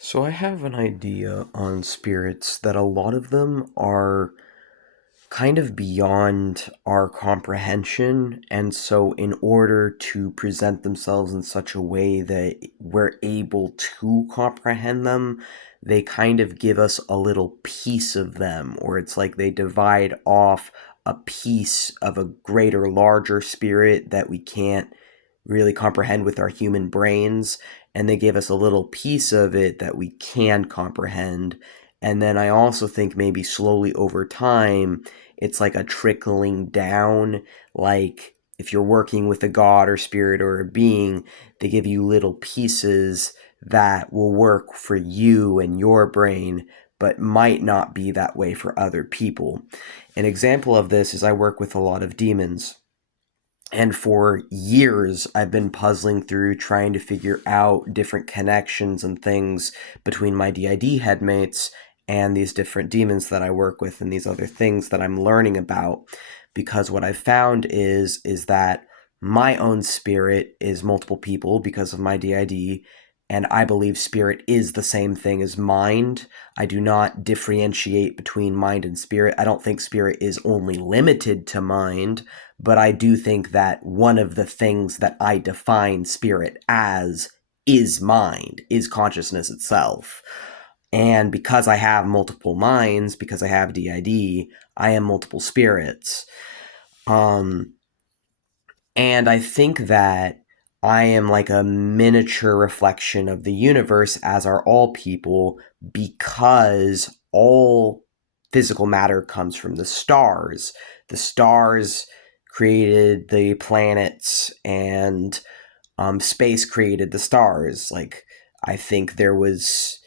So I have an idea on spirits that a lot of them are kind of beyond our comprehension, and so in order to present themselves in such a way that we're able to comprehend them, they kind of give us a little piece of them, or it's like they divide off a piece of a greater, larger spirit that we can't really comprehend with our human brains, and they give us a little piece of it that we can comprehend. And then I also think maybe slowly over time, it's like a trickling down. Like if you're working with a god or spirit or a being, they give you little pieces that will work for you and your brain, but might not be that way for other people. An example of this is I work with a lot of demons. And for years, I've been puzzling through trying to figure out different connections and things between my DID headmates and these different demons that I work with and these other things that I'm learning about. Because what I've found is that my own spirit is multiple people because of my DID, and I believe spirit is the same thing as mind. I do not differentiate between mind and spirit. I don't think spirit is only limited to mind, but I do think that one of the things that I define spirit as is mind, is consciousness itself. And because I have multiple minds, because I have DID, I am multiple spirits. Um, and I think that I am like a miniature reflection of the universe, as are all people, because all physical matter comes from the stars. The stars created the planets, and space created the stars. Like, I think there was.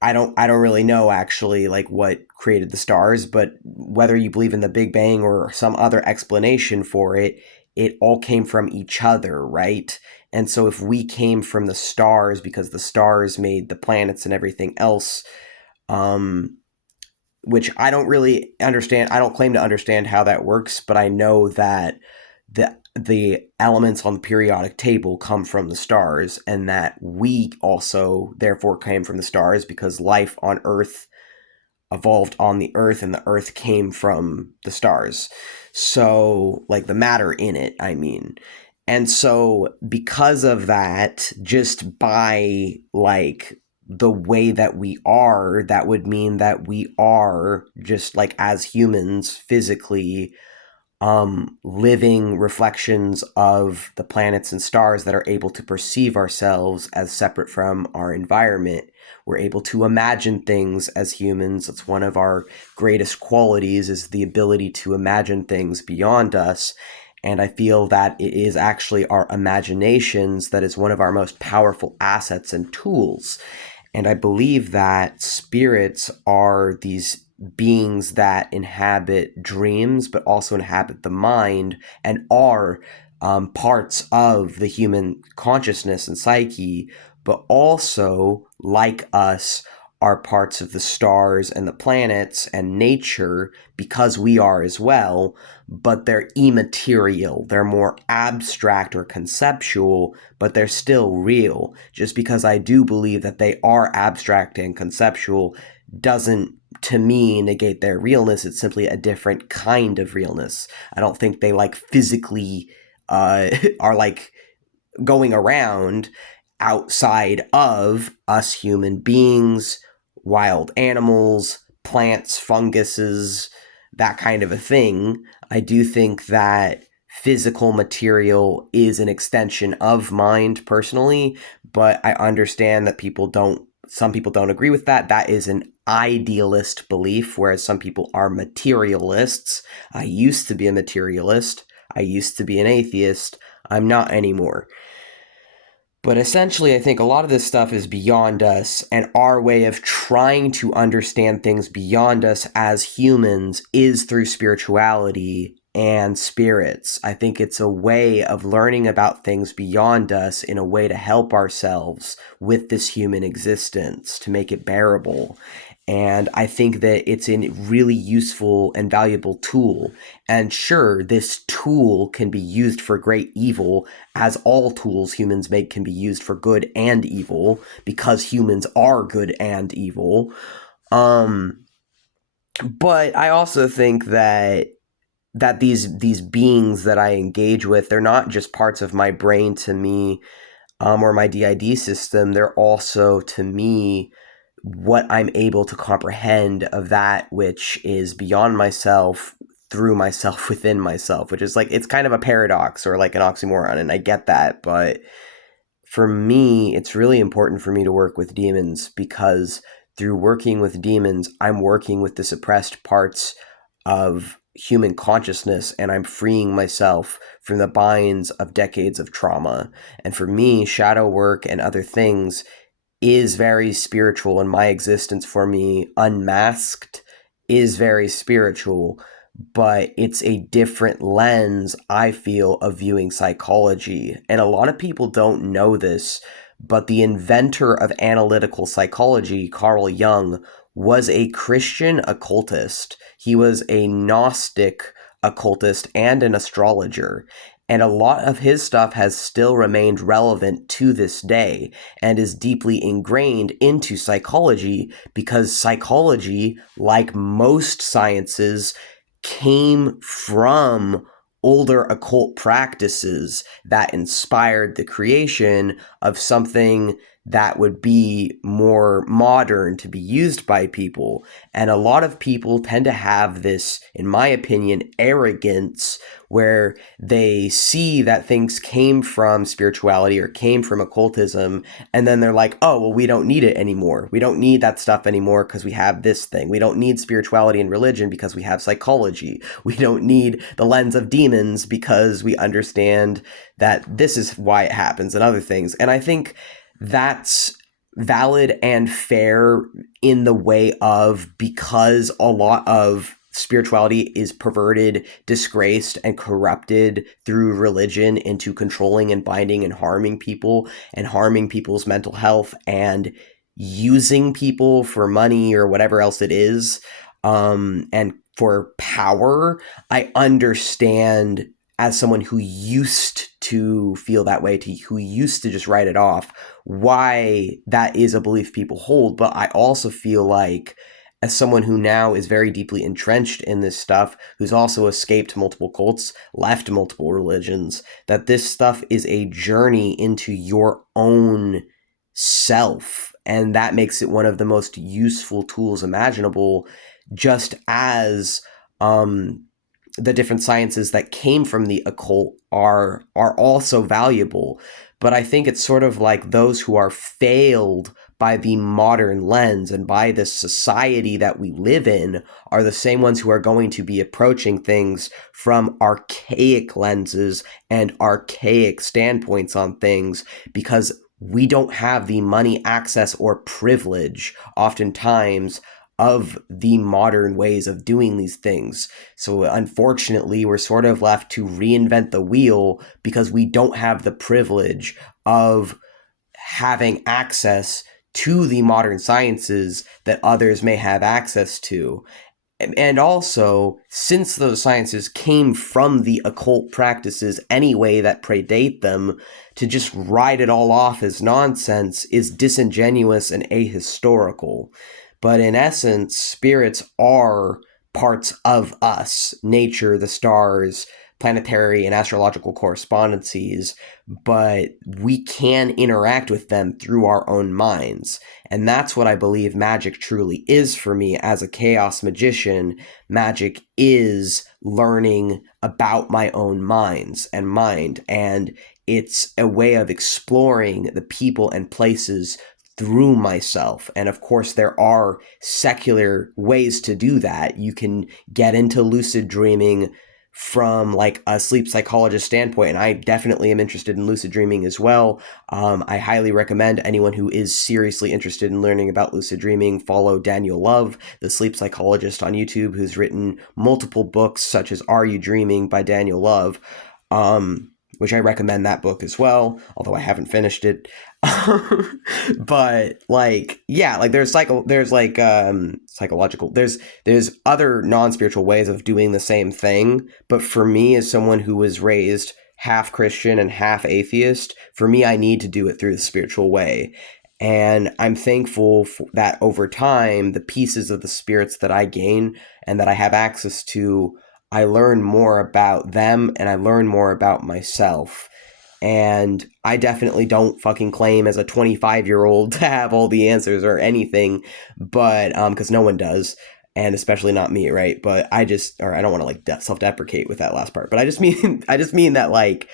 I don't really know actually like what created the stars, but whether you believe in the Big Bang or some other explanation for it, it all came from each other, right? And so if we came from the stars because the stars made the planets and everything else, um, which I don't really understand. I don't claim to understand how that works, but I know that the elements on the periodic table come from the stars, and that we also therefore came from the stars because life on Earth evolved on the Earth, and the Earth came from the stars. So, like the matter in it, I mean. And so, because of that, just by like the way that we are, that would mean that we are just like as humans physically living reflections of the planets and stars that are able to perceive ourselves as separate from our environment. We're able to imagine things as humans. It's one of our greatest qualities, is the ability to imagine things beyond us. And I feel that it is actually our imaginations that is one of our most powerful assets and tools. And I believe that spirits are these beings that inhabit dreams, but also inhabit the mind and are parts of the human consciousness and psyche, but also, like us, are parts of the stars and the planets and nature because we are as well, but they're immaterial. They're more abstract or conceptual, but they're still real. Just because I do believe that they are abstract and conceptual doesn't, to me, negate their realness. It's simply a different kind of realness. I don't think they like physically are like going around outside of us human beings, wild animals, plants, funguses, that kind of a thing. I do think that physical material is an extension of mind personally, but I understand that some people don't agree with that. That is an idealist belief, whereas some people are materialists. I used to be a materialist. I used to be an atheist. I'm not anymore. But essentially, I think a lot of this stuff is beyond us, and our way of trying to understand things beyond us as humans is through spirituality. and spirits. I think it's a way of learning about things beyond us in a way to help ourselves with this human existence, to make it bearable. And I think that it's a really useful and valuable tool. And sure, this tool can be used for great evil, as all tools humans make can be used for good and evil, because humans are good and evil. Um, but I also think that these beings that I engage with, they're not just parts of my brain to me, or my DID system. They're also to me what I'm able to comprehend of that which is beyond myself through myself within myself, which is like, it's kind of a paradox or like an oxymoron, and I get that, but for me, it's really important for me to work with demons, because through working with demons, I'm working with the suppressed parts of human consciousness, and I'm freeing myself from the binds of decades of trauma. And for me, shadow work and other things is very spiritual, and my existence for me unmasked is very spiritual, but it's a different lens, I feel, of viewing psychology. And a lot of people don't know this, but the inventor of analytical psychology, Carl Jung, was a Christian occultist. He was a Gnostic occultist and an astrologer. And a lot of his stuff has still remained relevant to this day and is deeply ingrained into psychology, because psychology, like most sciences, came from older occult practices that inspired the creation of something that would be more modern to be used by people. And a lot of people tend to have this, in my opinion, arrogance, where they see that things came from spirituality or came from occultism, and then they're like, oh, well, we don't need it anymore. We don't need that stuff anymore because we have this thing. We don't need spirituality and religion because we have psychology. We don't need the lens of demons because we understand that this is why it happens, and other things. And I think that's valid and fair in the way of, because a lot of spirituality is perverted, disgraced, and corrupted through religion into controlling and binding and harming people, and harming people's mental health, and using people for money or whatever else it is, and for power. I understand, as someone who used to feel that way, who used to just write it off, why that is a belief people hold. But I also feel like, as someone who now is very deeply entrenched in this stuff, who's also escaped multiple cults, left multiple religions, that this stuff is a journey into your own self. And that makes it one of the most useful tools imaginable, just as the different sciences that came from the occult are also valuable. But I think it's sort of like those who are failed by the modern lens and by this society that we live in are the same ones who are going to be approaching things from archaic lenses and archaic standpoints on things, because we don't have the money, access, or privilege oftentimes of the modern ways of doing these things. So unfortunately, we're sort of left to reinvent the wheel, because we don't have the privilege of having access to the modern sciences that others may have access to. And also, since those sciences came from the occult practices anyway that predate them, to just write it all off as nonsense is disingenuous and ahistorical. But in essence, spirits are parts of us: nature, the stars, planetary and astrological correspondences, but we can interact with them through our own minds. And that's what I believe magic truly is for me as a chaos magician. Magic is learning about my own minds and mind, and it's a way of exploring the people and places through myself. And of course, there are secular ways to do that. You can get into lucid dreaming from like a sleep psychologist standpoint, and I definitely am interested in lucid dreaming as well. I highly recommend anyone who is seriously interested in learning about lucid dreaming follow Daniel Love, the sleep psychologist on YouTube, who's written multiple books such as Are You Dreaming by Daniel Love, which I recommend that book as well, although I haven't finished it. But like, yeah, like there's like psychological, there's other non-spiritual ways of doing the same thing, but for me, as someone who was raised half Christian and half atheist, for me, I need to do it through the spiritual way. And I'm thankful that over time, the pieces of the spirits that I gain and that I have access to, I learn more about them and I learn more about myself. And I definitely don't fucking claim as a 25-year-old to have all the answers or anything, but because no one does, and especially not me, right? But I don't want to like self-deprecate with that last part, but I just mean I just mean that like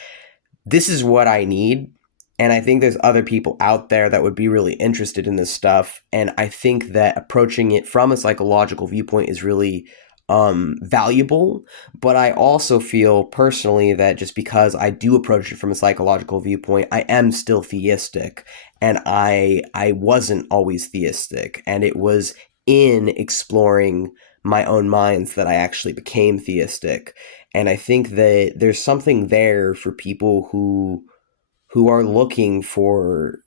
this is what I need. And I think there's other people out there that would be really interested in this stuff. And I think that approaching it from a psychological viewpoint is really valuable. But I also feel personally that just because I do approach it from a psychological viewpoint, I am still theistic. And I wasn't always theistic. And it was in exploring my own minds that I actually became theistic. And I think that there's something there for people who are looking for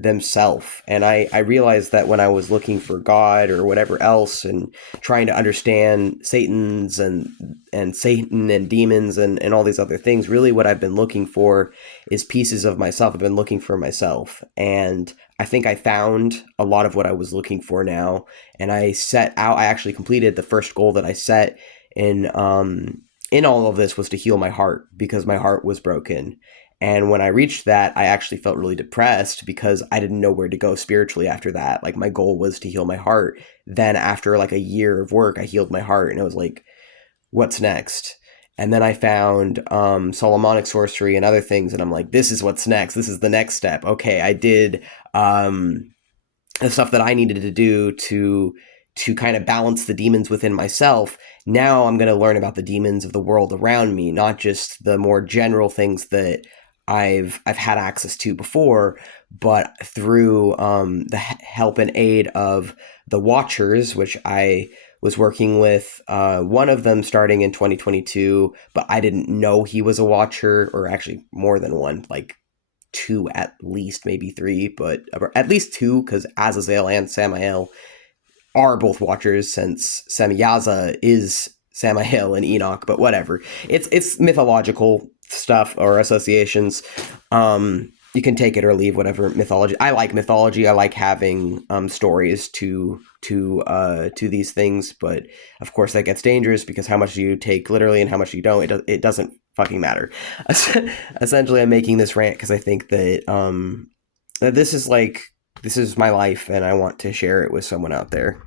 themselves. And I realized that when I was looking for God or whatever else and trying to understand and Satan and demons and all these other things, really what I've been looking for is pieces of myself. I've been looking for myself. And I think I found a lot of what I was looking for now. And I actually completed the first goal that I set in all of this was to heal my heart because my heart was broken. And when I reached that, I actually felt really depressed because I didn't know where to go spiritually after that. Like my goal was to heal my heart. Then after like a year of work, I healed my heart and I was like, what's next? And then I found Solomonic sorcery and other things. And I'm like, this is what's next. This is the next step. Okay, I did the stuff that I needed to do to kind of balance the demons within myself. Now I'm going to learn about the demons of the world around me, not just the more general things that I've had access to before, but through the help and aid of the Watchers, which I was working with one of them starting in 2022, but I didn't know he was a Watcher, or actually more than one, like two at least, maybe three, but at least two, because Azazel and Samael are both Watchers, since Samiyaza is Samael and Enoch, but whatever. It's mythological stuff or associations. You can take it or leave whatever mythology. I like mythology. I like having stories to these things, but of course that gets dangerous because how much do you take literally and how much you don't? It doesn't fucking matter. Essentially, I'm making this rant because I think that that this is my life and I want to share it with someone out there.